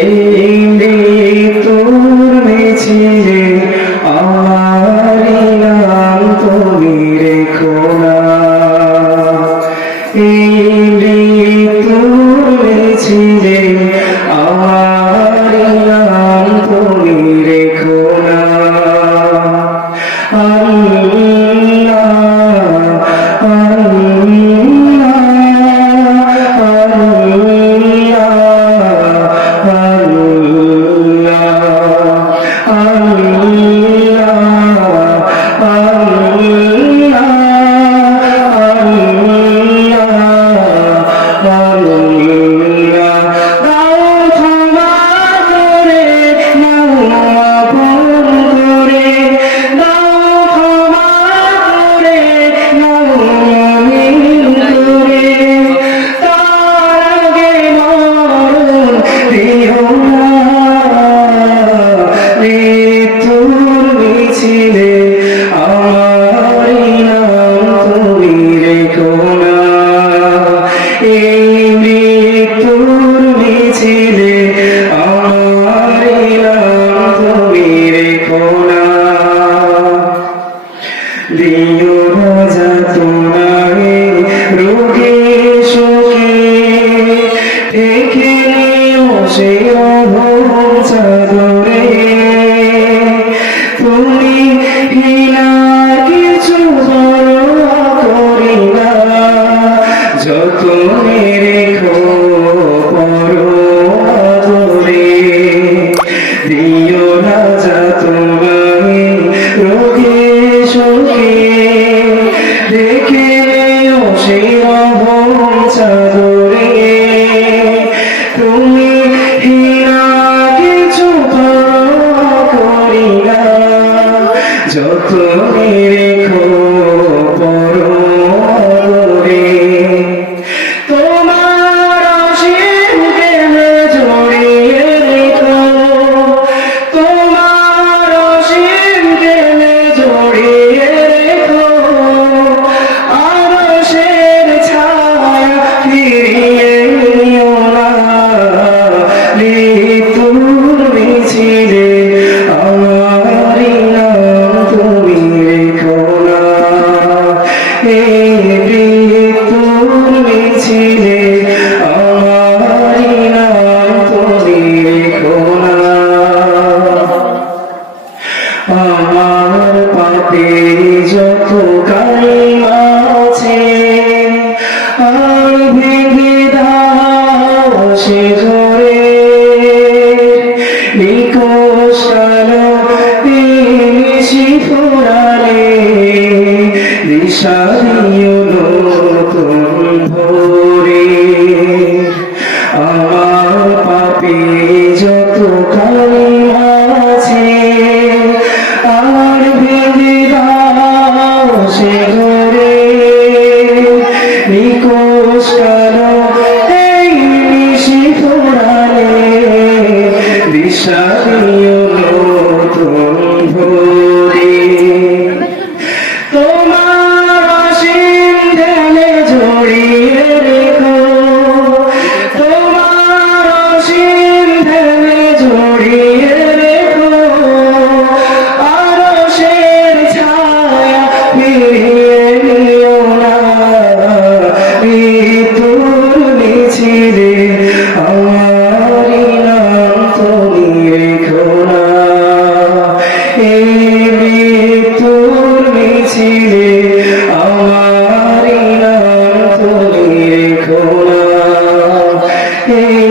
এই মৃত্যুর মিছিলে আমারি নাম তুমি রেখো না। এই মৃত্যুর মিছিলে আমারি নাম তুমি রেখো না। দিও রাজা তোমারে রোগে শোকে থেকে নিও সে চাদরে। তুমি হিনা কিছু করি না, যত রেখো পরো আদরে। দিও রাজা তোমারে রোগে শোকে দেখে নিও সে চাদরে। তুমি হিনা কিছু করি না, যত রেখো পরো আদরে। তোমার অসীম প্রেমে জড়িয়ে রেখো, তোমার অসীম প্রেমে জড়িয়ে রেখো। আরশের ছায়া ফিরিয়ে নিও না, মৃত্যুর মিছিলে আমারি নাম তুমি রেখো না। এই মৃত্যুর মিছিলে আমারি নাম তুমি রেখো না। আমার পাপে যত কালিমা আছে আর ভেঙে দাও সে ঘরে। নিকোষ কালো নিশি ফুরালে দিশা দিও নতুন ভোরে। আমার পাপে যত কালিমা আছে আর ভেঙে দাও সে ঘরে। নিকোষ কালো এই নিশি ফুরালে দিশা দিও নতুন ভোরে। তোমার অসীম ধ্যানে জড়িয়ে রেখো, তোমার অসীম ধ্যানে জড়িয়ে রেখো। আরশের ছায়া ফিরিয়ে নিও না, মৃত্যুর মিছিলে আমারি নাম তুমি রেখো না। এই মৃত্যুর মিছিলে আমারি নাম তুমি রেখো না। এই